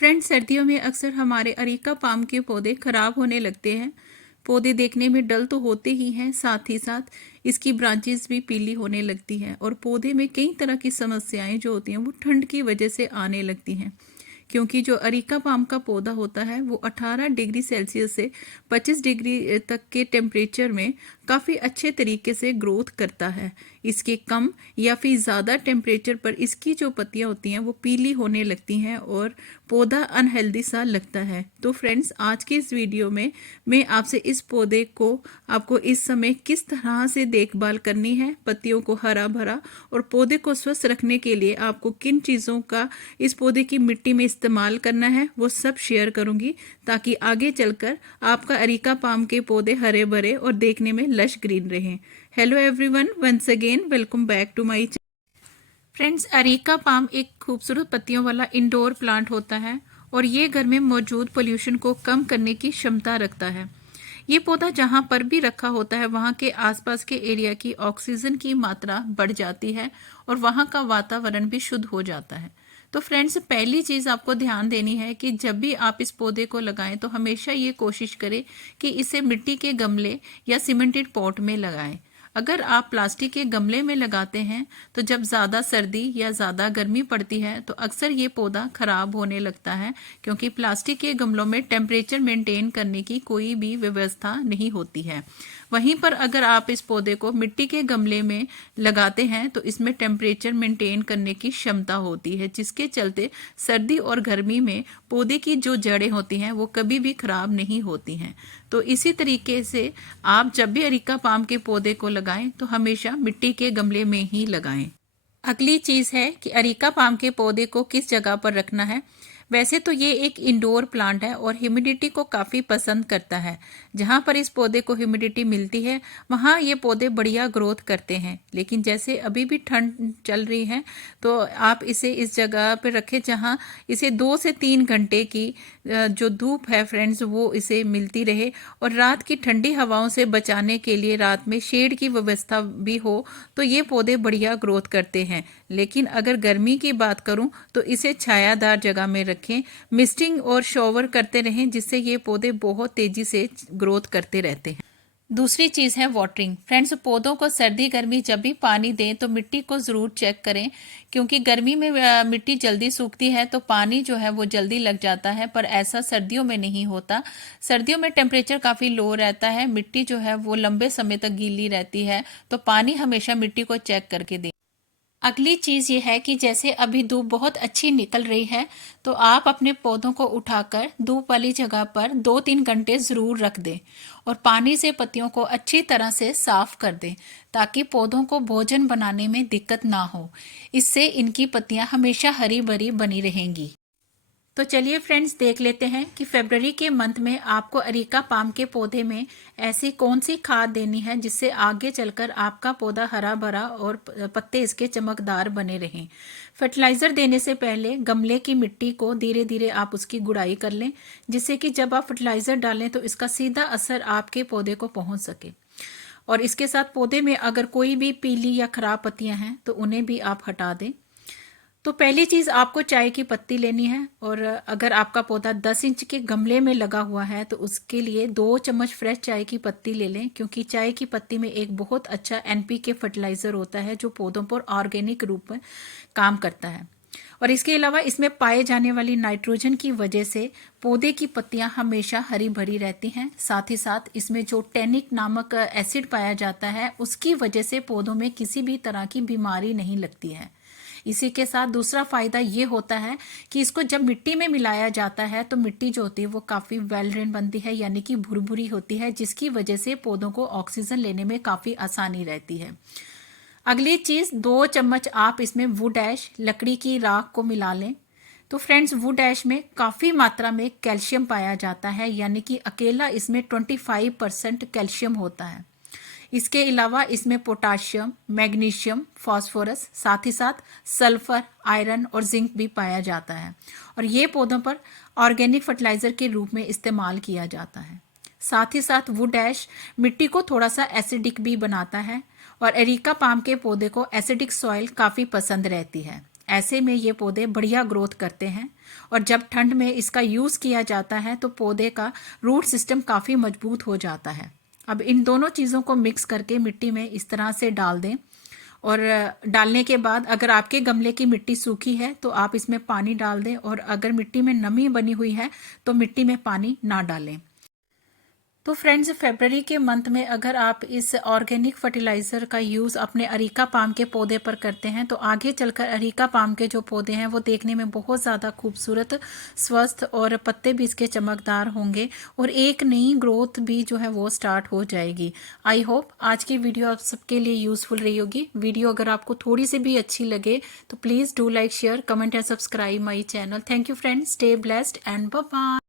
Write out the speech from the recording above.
Friends, सर्दियों में अक्सर हमारे अरीका पाम के पौधे खराब होने लगते हैं। पौधे देखने में डल तो होते ही हैं, साथ ही साथ इसकी ब्रांचेस भी पीली होने लगती हैं और पौधे में कई तरह की समस्याएं जो होती हैं वो ठंड की वजह से आने लगती हैं। क्योंकि जो अरीका पाम का पौधा होता है वो 18 डिग्री सेल्सियस से 25 डिग्री तक के टेम्परेचर में काफ़ी अच्छे तरीके से ग्रोथ करता है। इसके कम या फिर ज़्यादा टेम्परेचर पर इसकी जो पत्तियां होती हैं वो पीली होने लगती हैं और पौधा अनहेल्दी सा लगता है। तो फ्रेंड्स, आज के इस वीडियो में मैं आपसे इस पौधे को आपको इस समय किस तरह से देखभाल करनी है, पत्तियों को हरा भरा और पौधे को स्वस्थ रखने के लिए आपको किन चीज़ों का इस पौधे की मिट्टी में इस्तेमाल करना है, वो सब शेयर करूंगी ताकि आगे चलकर आपका अरीका पाम के पौधे हरे भरे और देखने में लश ग्रीन रहें। Hello everyone, once again welcome back to my channel. Friends, areca palm एक खूबसूरत पत्तियों वाला इंडोर प्लांट होता है और ये घर में मौजूद पोल्यूशन को कम करने की क्षमता रखता है। ये पौधा जहाँ पर भी रखा होता है वहाँ के आसपास के एरिया की ऑक्सीजन की मात्रा बढ़ जाती है और वहाँ का वातावरण भी शुद्ध हो जाता है। तो फ्रेंड्स, पहली चीज़ आपको ध्यान देनी है कि जब भी आप इस पौधे को लगाएं तो हमेशा ये कोशिश करें कि इसे मिट्टी के गमले या सीमेंटेड पॉट में लगाएं। अगर आप प्लास्टिक के गमले में लगाते हैं तो जब ज़्यादा सर्दी या ज़्यादा गर्मी पड़ती है तो अक्सर ये पौधा खराब होने लगता है, क्योंकि प्लास्टिक के गमलों में टेम्परेचर मेंटेन करने की कोई भी व्यवस्था नहीं होती है। वहीं पर अगर आप इस पौधे को मिट्टी के गमले में लगाते हैं तो इसमें टेम्परेचर मेंटेन करने की क्षमता होती है, जिसके चलते सर्दी और गर्मी में पौधे की जो जड़ें होती हैं वो कभी भी खराब नहीं होती हैं। तो इसी तरीके से आप जब भी अरीका पाम के पौधे को लगाएं तो हमेशा मिट्टी के गमले में ही लगाएं। अगली चीज़ है कि अरीका पाम के पौधे को किस जगह पर रखना है। वैसे तो ये एक इंडोर प्लांट है और ह्यूमिडिटी को काफ़ी पसंद करता है। जहाँ पर इस पौधे को ह्यूमिडिटी मिलती है वहाँ ये पौधे बढ़िया ग्रोथ करते हैं, लेकिन जैसे अभी भी ठंड चल रही है तो आप इसे इस जगह पर रखें जहाँ इसे 2 से 3 घंटे की जो धूप है फ्रेंड्स वो इसे मिलती रहे, और रात की ठंडी हवाओं से बचाने के लिए रात में शेड की व्यवस्था भी हो तो ये पौधे बढ़िया ग्रोथ करते हैं। लेकिन अगर गर्मी की बात करूं तो इसे छायादार जगह में रखें, मिस्टिंग और शॉवर करते रहें, जिससे ये पौधे बहुत तेजी से ग्रोथ करते रहते हैं। दूसरी चीज़ है वाटरिंग। फ्रेंड्स, पौधों को सर्दी गर्मी जब भी पानी दें तो मिट्टी को ज़रूर चेक करें, क्योंकि गर्मी में मिट्टी जल्दी सूखती है तो पानी जो है वो जल्दी लग जाता है, पर ऐसा सर्दियों में नहीं होता। सर्दियों में टेम्परेचर काफ़ी लो रहता है, मिट्टी जो है वो लंबे समय तक गीली रहती है, तो पानी हमेशा मिट्टी को चेक करके दें। अगली चीज़ ये है कि जैसे अभी धूप बहुत अच्छी निकल रही है तो आप अपने पौधों को उठाकर धूप वाली जगह पर 2-3 घंटे ज़रूर रख दें और पानी से पत्तियों को अच्छी तरह से साफ कर दें, ताकि पौधों को भोजन बनाने में दिक्कत ना हो। इससे इनकी पत्तियां हमेशा हरी भरी बनी रहेंगी। तो चलिए फ्रेंड्स, देख लेते हैं कि फरवरी के मंथ में आपको अरीका पाम के पौधे में ऐसी कौन सी खाद देनी है जिससे आगे चलकर आपका पौधा हरा भरा और पत्ते इसके चमकदार बने रहें। फर्टिलाइज़र देने से पहले गमले की मिट्टी को धीरे धीरे आप उसकी गुड़ाई कर लें, जिससे कि जब आप फर्टिलाइज़र डालें तो इसका सीधा असर आपके पौधे को पहुँच सके। और इसके साथ पौधे में अगर कोई भी पीली या खराब पत्तियाँ हैं तो उन्हें भी आप हटा दें। तो पहली चीज़ आपको चाय की पत्ती लेनी है, और अगर आपका पौधा 10 इंच के गमले में लगा हुआ है तो उसके लिए 2 चम्मच फ्रेश चाय की पत्ती ले लें, क्योंकि चाय की पत्ती में एक बहुत अच्छा NPK फर्टिलाइज़र होता है जो पौधों पर ऑर्गेनिक रूप में काम करता है। और इसके अलावा इसमें पाए जाने वाली नाइट्रोजन की वजह से पौधे की पत्तियां हमेशा हरी भरी रहती हैं। साथ ही साथ इसमें जो टैनिक नामक एसिड पाया जाता है उसकी वजह से पौधों में किसी भी तरह की बीमारी नहीं लगती है। इसी के साथ दूसरा फायदा ये होता है कि इसको जब मिट्टी में मिलाया जाता है तो मिट्टी जो होती है वो काफ़ी वेल ड्रेन बनती है, यानी कि भुरभुरी होती है, जिसकी वजह से पौधों को ऑक्सीजन लेने में काफ़ी आसानी रहती है। अगली चीज़, 2 चम्मच आप इसमें वुड ऐश लकड़ी की राख को मिला लें। तो फ्रेंड्स, वुड ऐश में काफ़ी मात्रा में कैल्शियम पाया जाता है, यानी कि अकेला इसमें 25% कैल्शियम होता है। इसके अलावा इसमें पोटाशियम, मैग्नीशियम, फास्फोरस, साथ ही साथ सल्फर, आयरन और जिंक भी पाया जाता है, और ये पौधों पर ऑर्गेनिक फर्टिलाइज़र के रूप में इस्तेमाल किया जाता है। साथ ही साथ वुड ऐश मिट्टी को थोड़ा सा एसिडिक भी बनाता है, और एरिका पाम के पौधे को एसिडिक सॉइल काफ़ी पसंद रहती है। ऐसे में ये पौधे बढ़िया ग्रोथ करते हैं। और जब ठंड में इसका यूज़ किया जाता है तो पौधे का रूट सिस्टम काफ़ी मजबूत हो जाता है। अब इन दोनों चीज़ों को मिक्स करके मिट्टी में इस तरह से डाल दें और डालने के बाद अगर आपके गमले की मिट्टी सूखी है तो आप इसमें पानी डाल दें, और अगर मिट्टी में नमी बनी हुई है तो मिट्टी में पानी ना डालें। तो फ्रेंड्स, फरवरी के मंथ में अगर आप इस ऑर्गेनिक फर्टिलाइज़र का यूज़ अपने अरीका पाम के पौधे पर करते हैं तो आगे चलकर अरीका पाम के जो पौधे हैं वो देखने में बहुत ज़्यादा खूबसूरत, स्वस्थ और पत्ते भी इसके चमकदार होंगे और एक नई ग्रोथ भी जो है वो स्टार्ट हो जाएगी। आई होप आज की वीडियो आप सबके लिए यूज़फुल रही होगी। वीडियो अगर आपको थोड़ी सी भी अच्छी लगे तो please do like, share, comment and subscribe my channel. Thank you friends, stay blessed and bye bye.